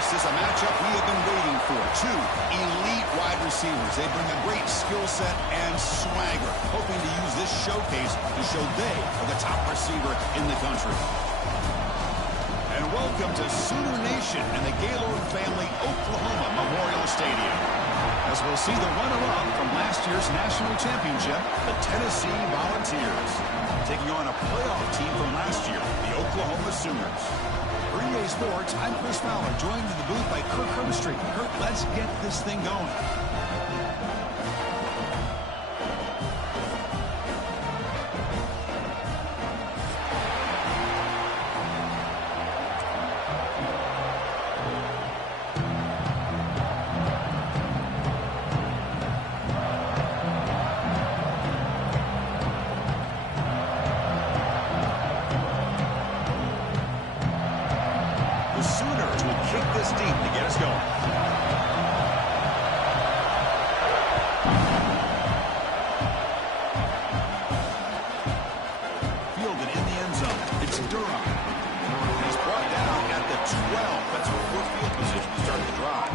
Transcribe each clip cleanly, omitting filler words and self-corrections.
This is a matchup we have been waiting for. Two elite wide receivers. They bring a great skill set and swagger, hoping to use this showcase to show they are the top receiver in the country. And welcome to Sooner Nation and the Gaylord Family Oklahoma Memorial Stadium, as we'll see the runner-up from last year's national championship, the Tennessee Volunteers, taking on a playoff team from last year, the Oklahoma Sooners. For EA Sports, I'm Chris Fowler, joined in the booth by Kirk Herbstreit. Kirk, let's get this thing going. The Sooners will kick this deep to get us going. Fielded in the end zone. It's Durham. He's brought down at the 12. That's a poor field position to start the drive.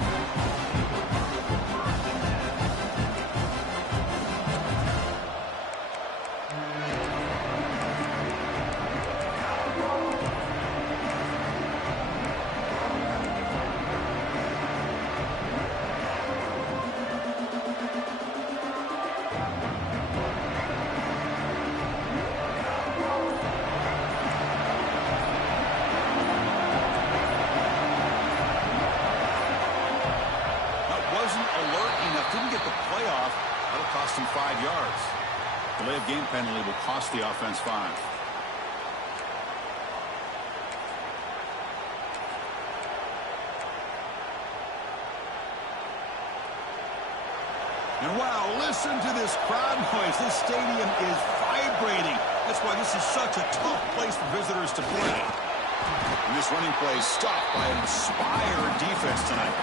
Didn't get the playoff. That'll cost him 5 yards. Delay of game penalty will cost the offense 5. And wow, listen to this crowd noise. This stadium is vibrating. That's why this is such a tough place for visitors to play. And this running play is stopped by an inspired defense tonight.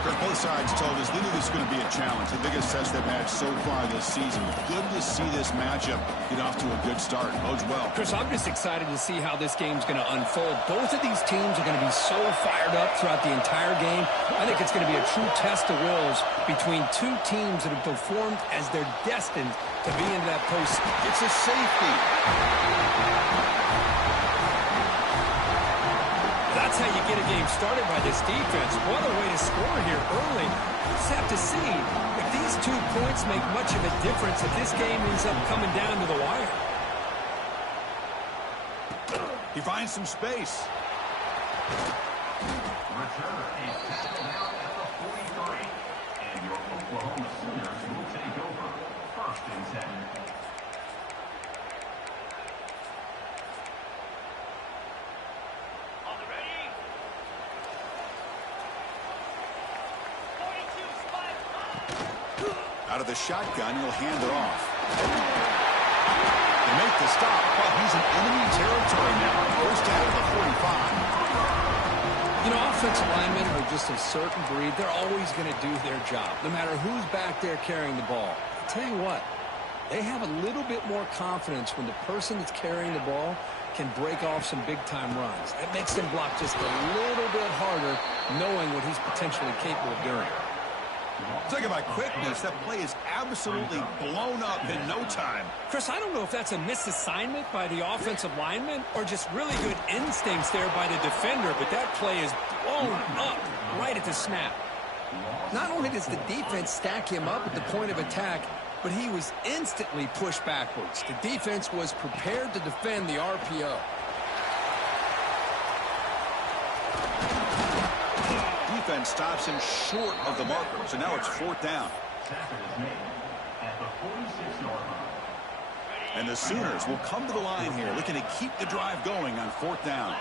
Both sides told us they knew this was going to be a challenge, the biggest test they've had so far this season. Good to see this matchup get off to a good start. Bodes well. Chris, I'm just excited to see how this game's going to unfold. Both of these teams are going to be so fired up throughout the entire game. I think it's going to be a true test of wills between two teams that have performed as they're destined to be into that post. It's a safety. That's how you get a game started by this defense. What a way to score here early. We'll just have to see if these 2 points make much of a difference if this game ends up coming down to the wire. He finds some space. Return is tackled out at the 43. And your Oklahoma Sooners will take over 1st and 10. Out of the shotgun, he'll hand it off. They make the stop, but he's in enemy territory now. First down at the 45. You know, offensive linemen are just a certain breed. They're always going to do their job, no matter who's back there carrying the ball. I'll tell you what, they have a little bit more confidence when the person that's carrying the ball can break off some big-time runs. That makes them block just a little bit harder, knowing what he's potentially capable of doing. Talking about quickness, that play is absolutely blown up in no time. Chris, I don't know if that's a misassignment by the offensive lineman or just really good instincts there by the defender, but that play is blown up right at the snap. Not only does the defense stack him up at the point of attack, but he was instantly pushed backwards. The defense was prepared to defend the RPO. Defense stops him short of the marker, so now it's 4th down. And the Sooners will come to the line here, looking to keep the drive going on 4th down.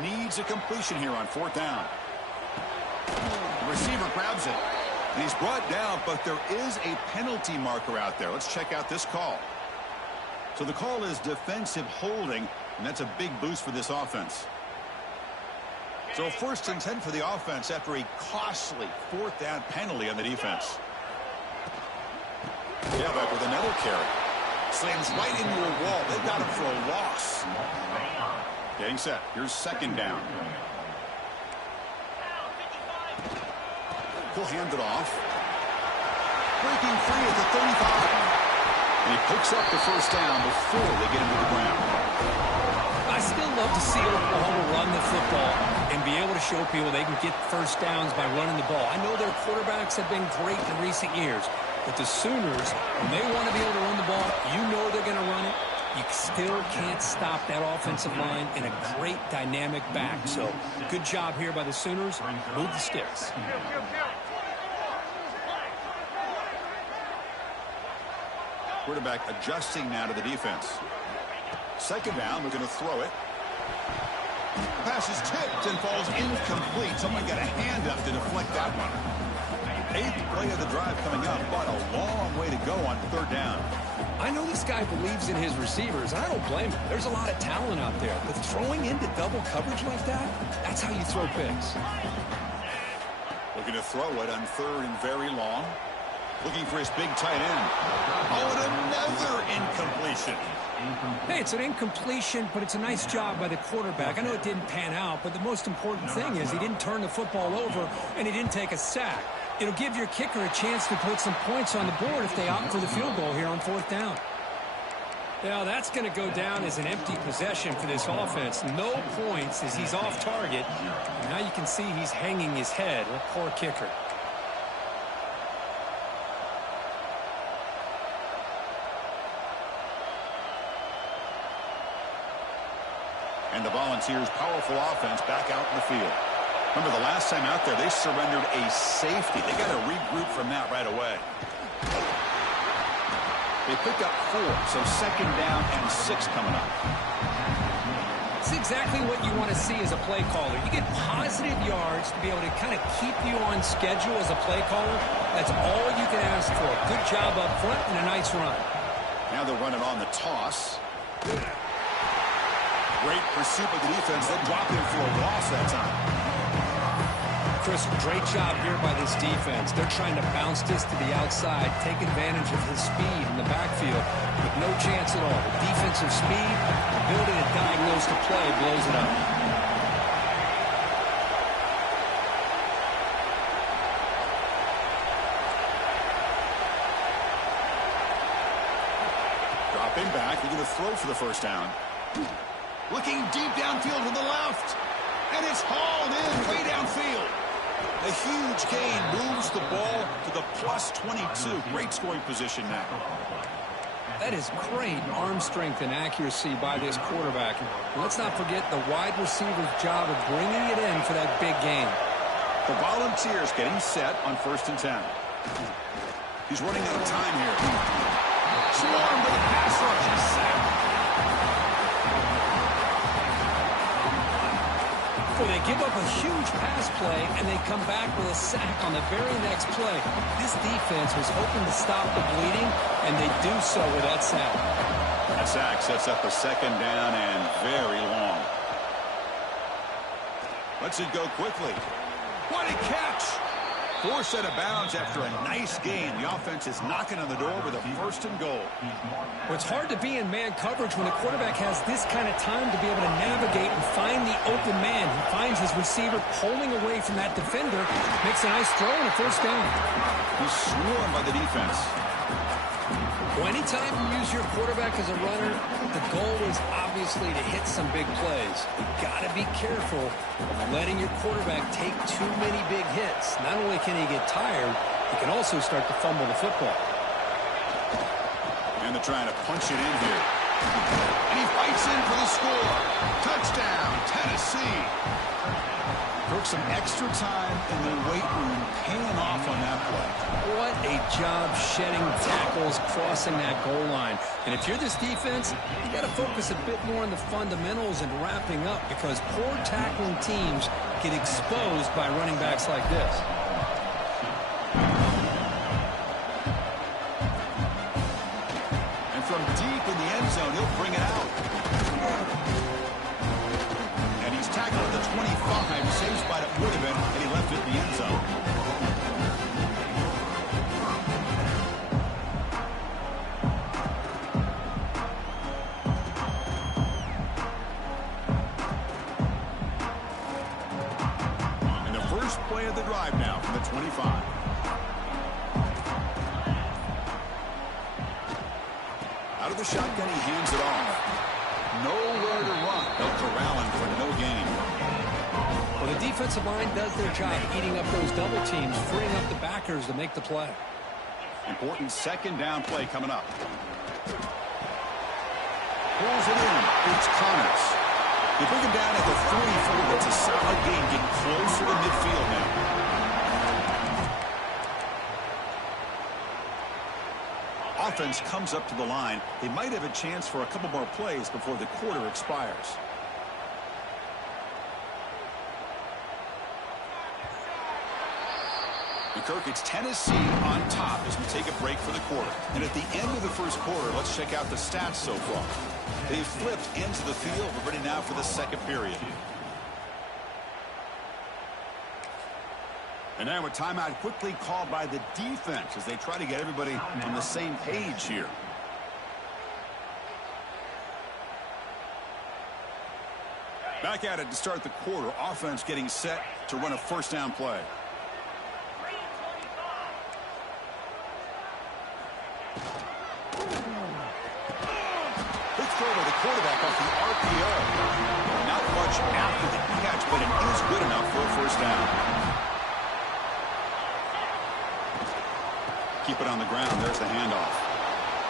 Needs a completion here on 4th down. The receiver grabs it. And he's brought down, but there is a penalty marker out there. Let's check out this call. So the call is defensive holding, and that's a big boost for this offense. So 1st and 10 for the offense after a costly 4th down penalty on the defense. Yeah, back with another carry. Slams right into a wall. They've got him for a loss. Getting set. Here's 2nd down. He'll hand it off. Breaking free at the 35. And he picks up the 1st down before they get him to the ground. I still love to see Oklahoma run the football and be able to show people they can get 1st downs by running the ball. I know their quarterbacks have been great in recent years, but the Sooners, when they want to be able to run the ball, you know they're going to run it. You still can't stop that offensive line and a great dynamic back. So good job here by the Sooners. Move the sticks. Quarterback adjusting now to the defense. 2nd down, we're going to throw it. Pass is tipped and falls incomplete. Someone got a hand up to deflect that one. 8th play of the drive coming up, but a long way to go on 3rd down. I know this guy believes in his receivers, and I don't blame him. There's a lot of talent out there, but throwing into double coverage like that, that's how you throw picks. Looking to throw it on 3rd and very long. Looking for his big tight end. Oh, and another incompletion. Hey, it's an incompletion, but it's a nice job by the quarterback. I know it didn't pan out, but the most important thing is he didn't turn the football over, and he didn't take a sack. It'll give your kicker a chance to put some points on the board if they opt for the field goal here on 4th down. Now, that's going to go down as an empty possession for this offense. No points as he's off target. And now you can see he's hanging his head. A poor kicker. And the Volunteers' powerful offense back out in the field. Remember, the last time out there, they surrendered a safety. They got to regroup from that right away. They pick up 4, so 2nd down and 6 coming up. It's exactly what you want to see as a play caller. You get positive yards to be able to kind of keep you on schedule as a play caller. That's all you can ask for. Good job up front and a nice run. Now they'll run it on the toss. Great pursuit of the defense. They drop him for a loss that time. Chris, great job here by this defense. They're trying to bounce this to the outside, take advantage of his speed in the backfield, with no chance at all. The defensive speed, ability to diagnose the play, blows it up. Dropping back, they're going to throw for the 1st down. Looking deep downfield to the left. And it's hauled in way downfield. A huge gain moves the ball to the plus 22. Great scoring position now. That is great arm strength and accuracy by this quarterback. And let's not forget the wide receiver's job of bringing it in for that big gain. The Volunteers getting set on 1st and 10. He's running out of time here. Swarm with a pass rush and sack. Well, they give up a huge pass play, and they come back with a sack on the very next play. This defense was hoping to stop the bleeding, and they do so with that sack. That sack sets up a 2nd down and very long. Lets it go quickly. What a catch! 4 set of bounds after a nice game. The offense is knocking on the door with a 1st and goal. Well, it's hard to be in man coverage when the quarterback has this kind of time to be able to navigate and find the open man. He finds his receiver pulling away from that defender, makes a nice throw and a 1st down. He's swarmed by the defense. Well, anytime you use your quarterback as a runner, the goal is obviously to hit some big plays. You've got to be careful of letting your quarterback take too many big hits. Not only can he get tired, he can also start to fumble the football. And they're trying to punch it in here. And he fights in for the score. Touchdown, Tennessee. Took some extra time in the weight room, paying off on that play. What a job shedding tackles, crossing that goal line. And if you're this defense, you got to focus a bit more on the fundamentals and wrapping up, because poor tackling teams get exposed by running backs like this. And from deep in the end zone, he'll bring it out. And he's tackled at the 25. Same spot it would have been, and he left it in the end zone. And the first play of the drive now from the 25. Out of the shotgun, he hands it off. Nowhere to run. They'll corral him for no gain. Well, the defensive line does their job eating up those double teams, freeing up the backers to make the play. Important second down play coming up. Pulls it in. It's Connors. They bring him down at the 44. That's a solid gain. Getting closer to midfield now. Offense comes up to the line. They might have a chance for a couple more plays before the quarter expires. And Kirk, it's Tennessee on top as we take a break for the quarter. And at the end of the first quarter, let's check out the stats so far. They've flipped into the field. We're ready now for the second period. And now a timeout quickly called by the defense as they try to get everybody on the same page here. Back at it to start the quarter. Offense getting set to run a first down play. Big throw by the quarterback off the RPO. Not much after the catch, but it is good enough for a first down. Keep it on the ground. There's the handoff.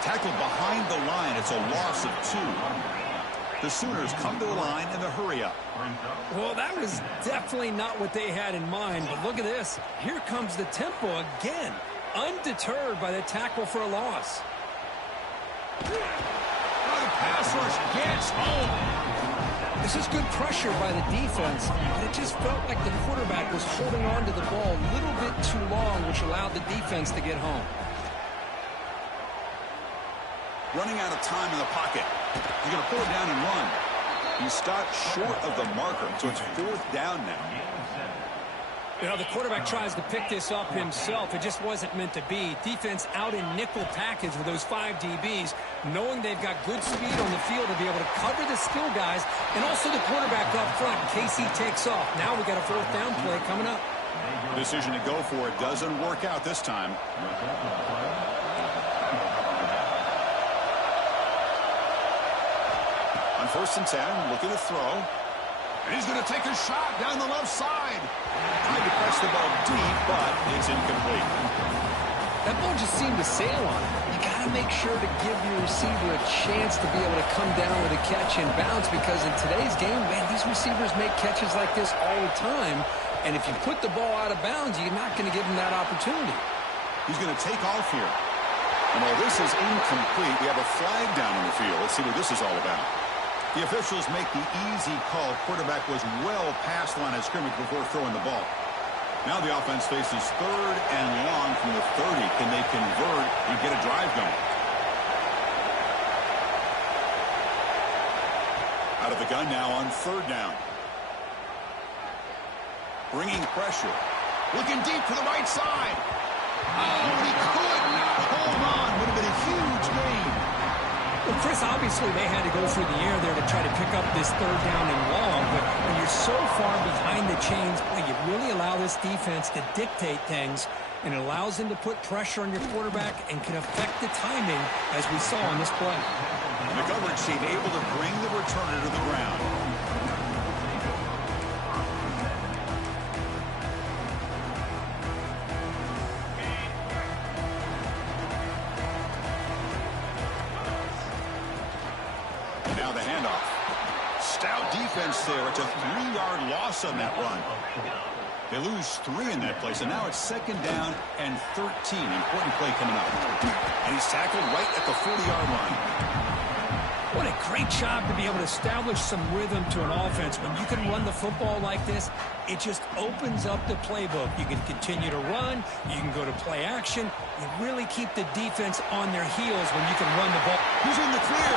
Tackled behind the line. It's a loss of 2. The Sooners come to the line in the hurry-up. Well, that was definitely not what they had in mind, but look at this. Here comes the tempo again, undeterred by the tackle for a loss. The pass rush gets home. This is good pressure by the defense, but it just felt like the quarterback was holding on to the ball a little bit too long, which allowed the defense to get home. Running out of time in the pocket. He's going to pull it down and run. He stopped short of the marker, so it's fourth down now. You know, the quarterback tries to pick this up himself. It just wasn't meant to be. Defense out in nickel package with those 5 DBs, knowing they've got good speed on the field to be able to cover the skill guys, and also the quarterback up front in case he takes off. Now we got a fourth down play coming up. Decision to go for it doesn't work out this time. On 1st and 10, looking to throw. And he's going to take a shot down the left side. Tried to press the ball deep, but it's incomplete. That ball just seemed to sail on it. You got to make sure to give your receiver a chance to be able to come down with a catch and bounce, because in today's game, man, these receivers make catches like this all the time. And if you put the ball out of bounds, you're not going to give them that opportunity. He's going to take off here. And while this is incomplete, we have a flag down in the field. Let's see what this is all about. The officials make the easy call. Quarterback was well past the line of scrimmage before throwing the ball. Now the offense faces 3rd and long from the 30. Can they convert and get a drive going? Out of the gun now on 3rd down. Bringing pressure. Looking deep to the right side. Oh, he could not hold on. Would have been a huge gain. Well, Chris, obviously they had to go through the air there to try to pick up this 3rd down and long, but when you're so far behind the chains, boy, you really allow this defense to dictate things, and it allows them to put pressure on your quarterback and can affect the timing, as we saw on this play. And the coverage team able to bring the returner to the ground. Now the handoff. Stout defense there. It's a 3-yard loss on that run. They lose 3 in that place, and now it's 2nd down and 13. Important play coming up. And he's tackled right at the 40-yard line. What a great job to be able to establish some rhythm to an offense. When you can run the football like this, it just opens up the playbook. You can continue to run. You can go to play action. You really keep the defense on their heels when you can run the ball. Who's in the clear?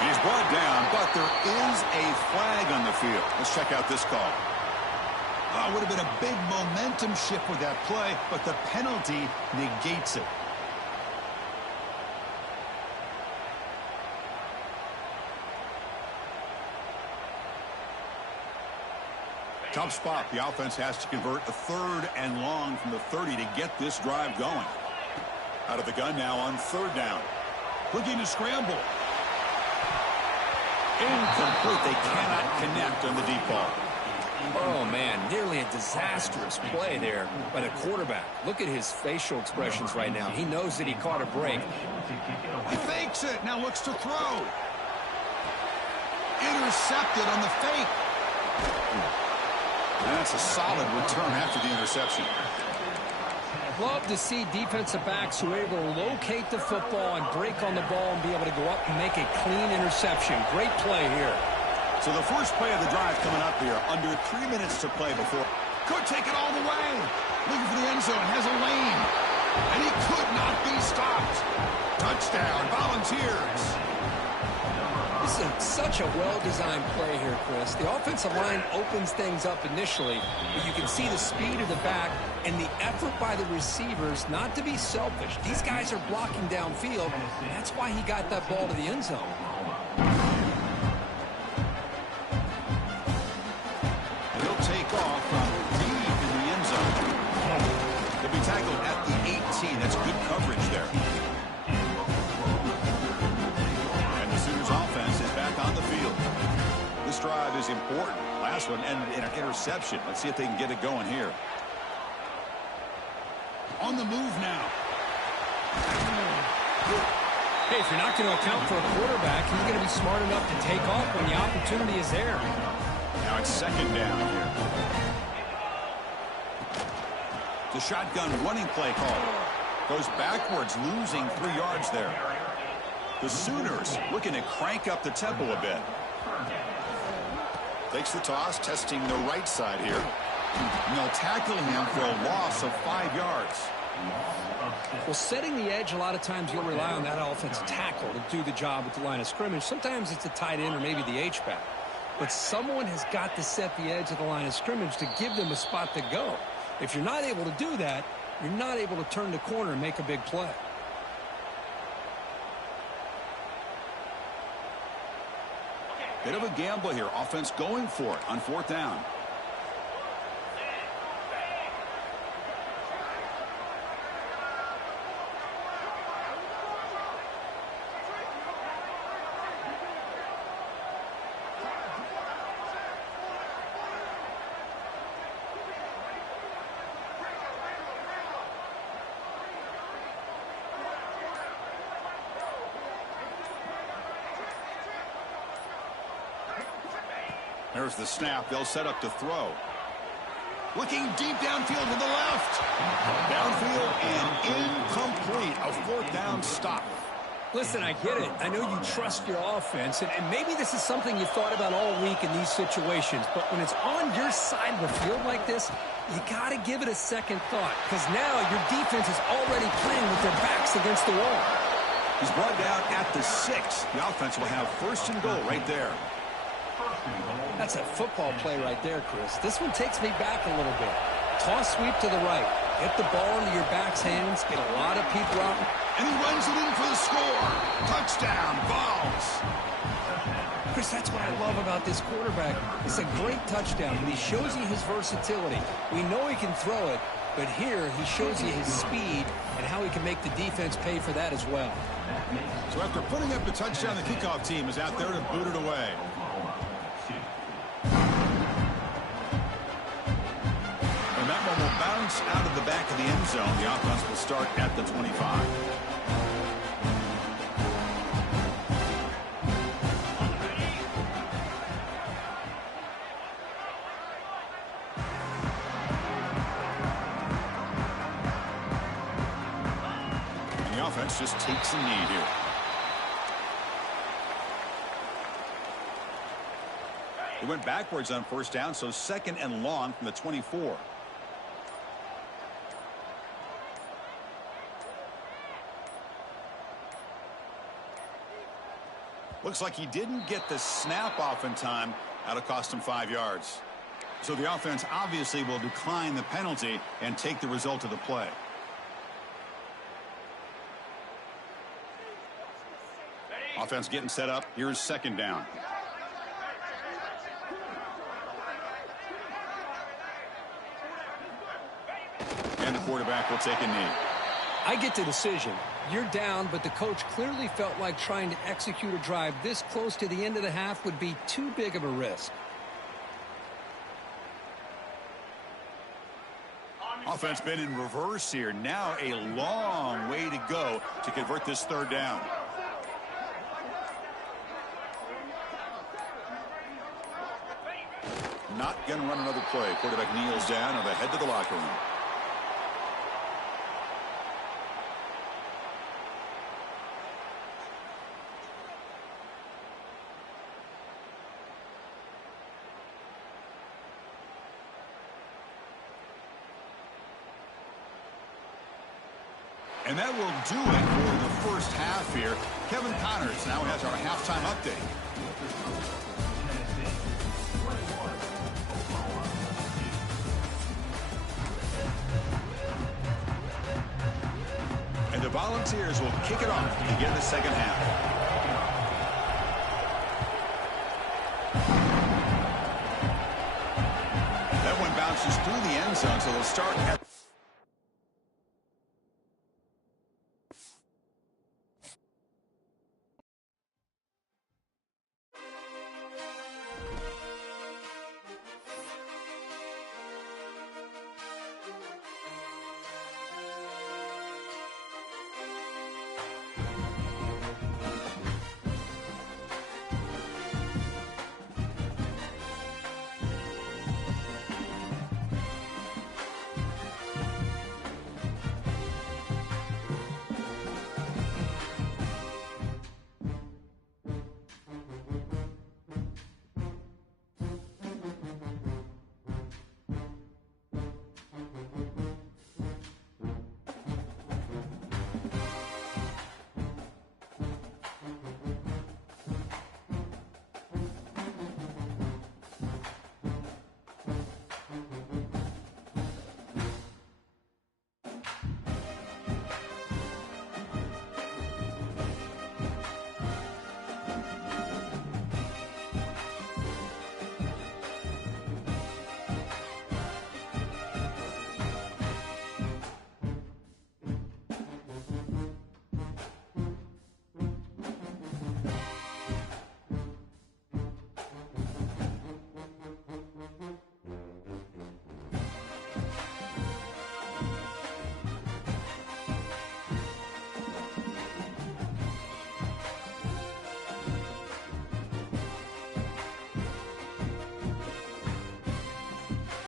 He's brought down, but there is a flag on the field. Let's check out this call. Would have been a big momentum shift with that play, but the penalty negates it. Tough spot. The offense has to convert a 3rd and long from the 30 to get this drive going. Out of the gun now on 3rd down. Looking to scramble. Incomplete. They cannot connect on the deep ball. Oh, man, nearly a disastrous play there by the quarterback. Look at his facial expressions right now. He knows that he caught a break. He fakes it. Now looks to throw. Intercepted on the fake. That's a solid return after the interception. Love to see defensive backs who are able to locate the football and break on the ball and be able to go up and make a clean interception. Great play here. So the first play of the drive coming up here. Under 3 minutes to play before. Could take it all the way. Looking for the end zone. Has a lane. And he could not be stopped. Touchdown, Volunteers. This is such a well-designed play here, Chris. The offensive line opens things up initially, but you can see the speed of the back and the effort by the receivers not to be selfish. These guys are blocking downfield, and that's why he got that ball to the end zone. He'll take off from deep in the end zone. He'll be tackled at the 18. That's good coverage there. And the Sooners offense is back on the field. This drive is important. Last one ended in an interception. Let's see if they can get it going here. On the move now. Hey, if you're not going to account for a quarterback, he's going to be smart enough to take off when the opportunity is there. Now it's 2nd down here. The shotgun running play call. Goes backwards, losing 3 yards there. The Sooners looking to crank up the tempo a bit. Takes the toss, testing the right side here. And they'll tackle him for a loss of 5 yards. Well, setting the edge, a lot of times you'll rely on that offensive tackle to do the job at the line of scrimmage. Sometimes it's a tight end or maybe the H-back. But someone has got to set the edge of the line of scrimmage to give them a spot to go. If you're not able to do that, you're not able to turn the corner and make a big play. Bit of a gamble here. Offense going for it on 4th down. There's the snap. They'll set up to throw. Looking deep downfield to the left. Downfield and incomplete. A 4th down stop. Listen, I get it. I know you trust your offense, and maybe this is something you thought about all week in these situations, but when it's on your side of the field like this, you got to give it a second thought, because now your defense is already playing with their backs against the wall. He's brought down at the 6. The offense will have 1st and goal right there. That's a football play right there, Chris. This one takes me back a little bit. Toss sweep to the right. Get the ball into your back's hands. Get a lot of people out. And he runs it in for the score. Touchdown, Vols. Chris, that's what I love about this quarterback. It's a great touchdown, and he shows you his versatility. We know he can throw it, but here he shows you his speed and how he can make the defense pay for that as well. So after putting up the touchdown, the kickoff team is out there to boot it away. And that one will bounce out of the back of the end zone. The offense will start at the 25. And the offense just takes a knee here. They went backwards on 1st down, so 2nd and long from the 24. Looks like he didn't get the snap off in time. That'll cost him 5 yards. So the offense obviously will decline the penalty and take the result of the play. Offense getting set up. Here's second down. And the quarterback will take a knee. I get the decision. You're down, but the coach clearly felt like trying to execute a drive this close to the end of the half would be too big of a risk. Offense been in reverse here. Now a long way to go to convert this third down. Not going to run another play. Quarterback kneels down and they head to the locker room. And that will do it for the first half here. Kevin Connors now has our halftime update. And the Volunteers will kick it off to begin the second half. That one bounces through the end zone, so they'll start at